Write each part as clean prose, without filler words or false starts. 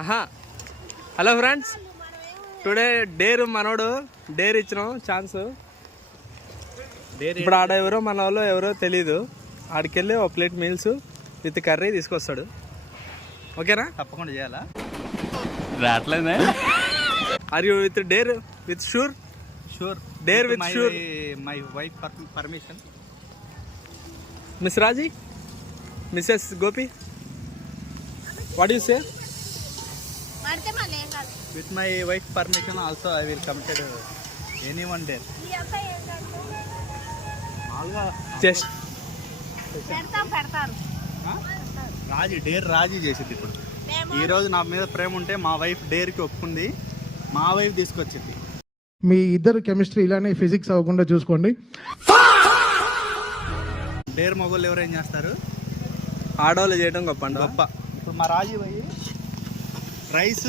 ఆహా. Hello friends, today dare మనోడు dare ఇచ్చినాం ఛాన్స్. ఇప్పుడు ఆడ ఎవరో మన వాళ్ళు ఎవరో తెలీదు. ఆడికెళ్ళి ఒక ప్లేట్ మీల్స్ విత్ కర్రీ తీసుకొస్తాడు. ఓకేనా? తప్పకుండా చేయాలా? రావట్లేదే. Are you with dare with sure? Sure. Dare with sure. My wife permission. Miss Raji, Mrs Gopi, what you say? With my wife permission also I will committed anyone there. Just రాజీ చేసింది. ఇప్పుడు ఈ రోజు నా మీద ప్రేమ ఉంటే మా వైఫ్ డేర్కి ఒప్పుకుంది, మా వైఫ్ తీసుకొచ్చింది. మీ ఇద్దరు కెమిస్ట్రీ ఇలానే ఫిజిక్స్ అవ్వకుండా చూసుకోండి. డేర్ మొగోళ్ళు ఎవరేం చేస్తారు? ఆడవాళ్ళు చేయడం గొప్ప అంట. గొప్ప. ఇప్పుడు మా రాజీ పోయి రైస్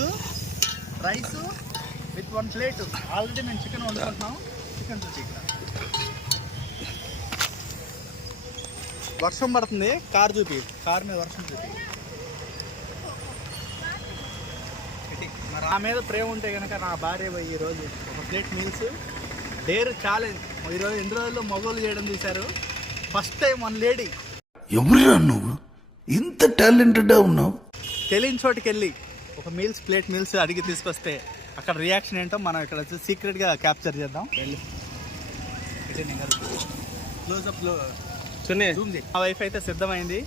విత్ 1 ప్లేట్. ఆల్రెడీ మేము చికెన్ వండుకుంటున్నాం. చికెన్ ఇక్కడ వర్షం పడుతుంది. కార్ చూపి, కార్ మీద వర్షం చూపి. మరి నా మీద ప్రేమ ఉంటే కనుక నా భార్య పోయి ఈరోజు ఒక ప్లేట్ మీల్స్ డేర్ ఛాలెంజ్. ఈరోజు ఎన్ని రోజుల్లో మగోళ్ళు చేయడం చూశారు. First time 1 lady. ఎవరురా నువ్వు ఇంత టాలెంటెడ్గా ఉన్నావు? తెలియని చోటుకి వెళ్ళి ఒక ప్లేట్ మీల్స్ అడిగి తీసుకొస్తే అక్కడ రియాక్షన్ ఏంటో మనం ఇక్కడ వచ్చి సీక్రెట్గా క్యాప్చర్ చేద్దాం. వెళ్ళి మా వైఫ్ అయితే సిద్ధమైంది.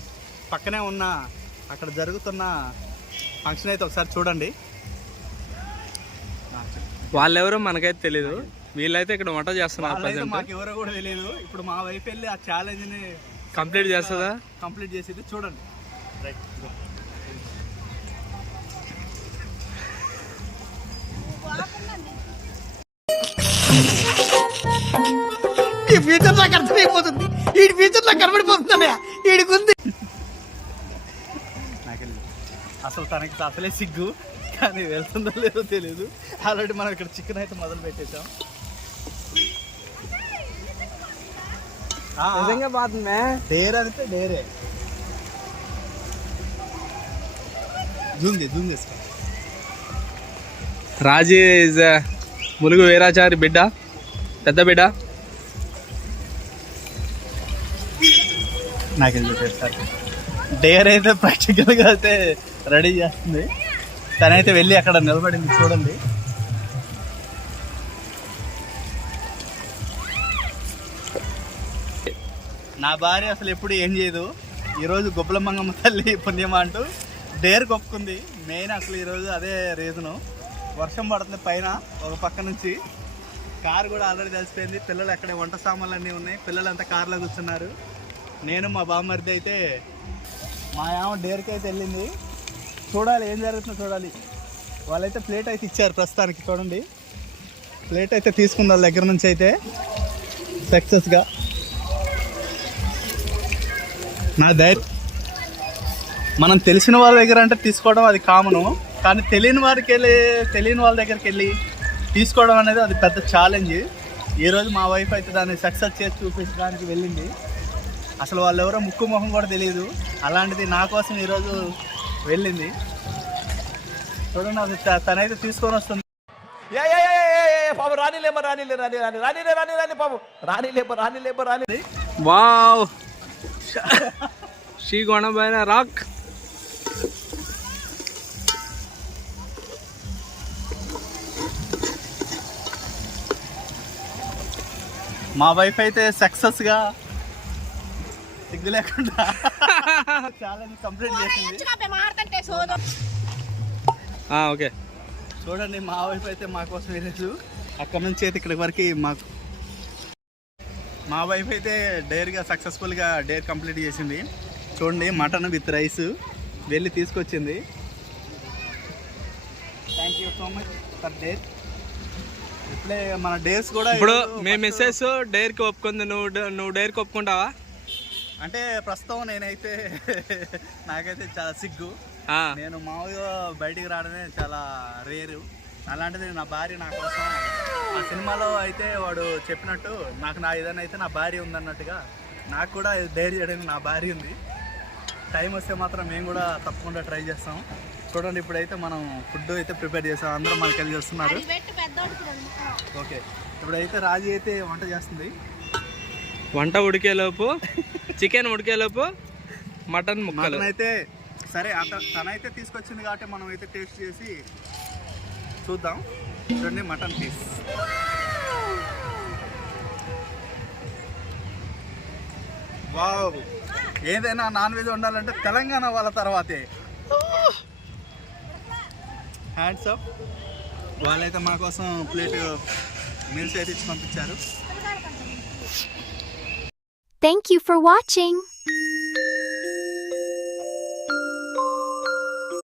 పక్కనే ఉన్న అక్కడ జరుగుతున్న ఫంక్షన్ అయితే ఒకసారి చూడండి. వాళ్ళెవరో మనకైతే తెలీదు. వీళ్ళైతే ఇక్కడ వంట చేస్తున్నారు. మాకు ఎవరో కూడా తెలియదు. ఇప్పుడు మా వైఫ్ వెళ్ళి ఆ ఛాలెంజ్ని కంప్లీట్ చేస్తుందా? కంప్లీట్ చేసేది చూడండి. రైట్. ఈ ఫ్యూచర్ నాకు అర్థమైపోతుంది. ఈ ఫ్యూచర్ నాకు కనబడిపోతుందన్నయ్య. ఈడికుంది. అసలు తనకి అసలే సిగ్గు, కానీ వెళ్తుందో లేదో తెలియదు. ఆల్రెడీ మనం ఇక్కడ చికెన్ అయితే మొదలు పెట్టేసాం. డేర్ అంటే డేరే. జూమ్ చేసుకో. రాజీ ఇస్ ములుగు వీరాచారి బిడ్డ, పెద్ద బిడ్డ. నాకు చెప్పేస్తారు. డేర్ అయితే ప్రాక్టికల్గా అయితే రెడీ చేస్తుంది. తనైతే వెళ్ళి అక్కడ నిలబడింది చూడండి. నా భార్య అసలు ఎప్పుడు ఏం చేయదు. ఈరోజు గొప్పలమంగమ్మ తల్లి పుణ్యమా అంటూ డేర్ ఒప్పుకుంది. మెయిన్ అసలు ఈరోజు అదే రీజను. వర్షం పడుతుంది పైన ఒక పక్క నుంచి. కారు కూడా ఆల్రెడీ తెలిసిపోయింది. పిల్లలు అక్కడే వంట సామాన్లు అన్నీ ఉన్నాయి. పిల్లలంతా కారులో కూర్చున్నారు. నేను మా బామ్మరిది అయితే మా ఆమె డేర్కి అయితే వెళ్ళింది. చూడాలి ఏం జరుగుతుందో చూడాలి. వాళ్ళైతే ప్లేట్ అయితే ఇచ్చారు ప్రస్తుతానికి. చూడండి, ప్లేట్ అయితే తీసుకున్న వాళ్ళ దగ్గర నుంచి అయితే సక్సెస్గా. నా ధైర్యం, మనం తెలిసిన వాళ్ళ దగ్గర అంటే తీసుకోవడం అది కామను, కానీ తెలియని వాళ్ళ దగ్గరికి వెళ్ళి తీసుకోవడం అనేది అది పెద్ద ఛాలెంజ్. ఈరోజు మా వైఫ్ అయితే దాన్ని సక్సెస్ చేసి చూపించడానికి వెళ్ళింది. అసలు వాళ్ళు ఎవరో ముక్కు మొహం కూడా తెలియదు. అలాంటిది నా కోసం ఈరోజు వెళ్ళింది. చూడండి, అది తనైతే తీసుకొని వస్తుంది. Wow, she gonna by rock. మా వైఫ్ అయితే సక్సెస్గా సిగ్గు లేకుండా ఛాలెంజ్ కంప్లీట్ చేసింది. ఓకే, చూడండి, మా వైఫ్ అయితే మా కోసం వెళ్ళచ్చు. అక్కడ నుంచి అయితే ఇక్కడి వరకు మా వైఫ్ అయితే డేర్గా సక్సెస్ఫుల్గా డేర్ కంప్లీట్ చేసింది. చూడండి, మటన్ విత్ రైస్ వెళ్ళి తీసుకొచ్చింది. Thank you so much for dare. ఇప్పుడే మన డేర్స్ కూడా. ఇప్పుడు మీ మిస్సెస్ డేర్కి ఒప్పుకుంది, నువ్వు డేర్కి ఒప్పుకుంటావా? అంటే ప్రస్తుతం నేనైతే నాకైతే చాలా సిగ్గు. నేను మామూలుగా బయటికి రావడమే చాలా రేరు. అలాంటిది నా భార్య నా కోసం. ఆ సినిమాలో అయితే వాడు చెప్పినట్టు నాకు ఏదైనా అయితే నా భార్య ఉందన్నట్టుగా నాకు కూడా డేర్ చేయడానికి నా భార్య ఉంది. టైం వస్తే మాత్రం మేము కూడా తప్పకుండా ట్రై చేస్తాం. చూడండి ఇప్పుడైతే మనం ఫుడ్ అయితే ప్రిపేర్ చేసాం, అందరూ మనకి వెళ్ళి చేస్తున్నారు. ఓకే, ఇప్పుడైతే రాజీ అయితే వంట చేస్తుంది. వంట ఉడికేలోపు చికెన్ ఉడికేలోపు మటన్ ముక్కలు మటన్ అయితే సరే తనైతే తీసుకొచ్చింది కాబట్టి మనం అయితే టేస్ట్ చేసి చూద్దాం. చూడండి మటన్ పీస్. వావ్, ఏదైనా నాన్ వెజ్ వండాలంటే తెలంగాణ వాళ్ళ తర్వాతే. Hands up. వాళ్ళైతే మా కోసం ప్లేట్ మీల్స్ అయితే ఇచ్చి పంపించారు. Thank you for watching.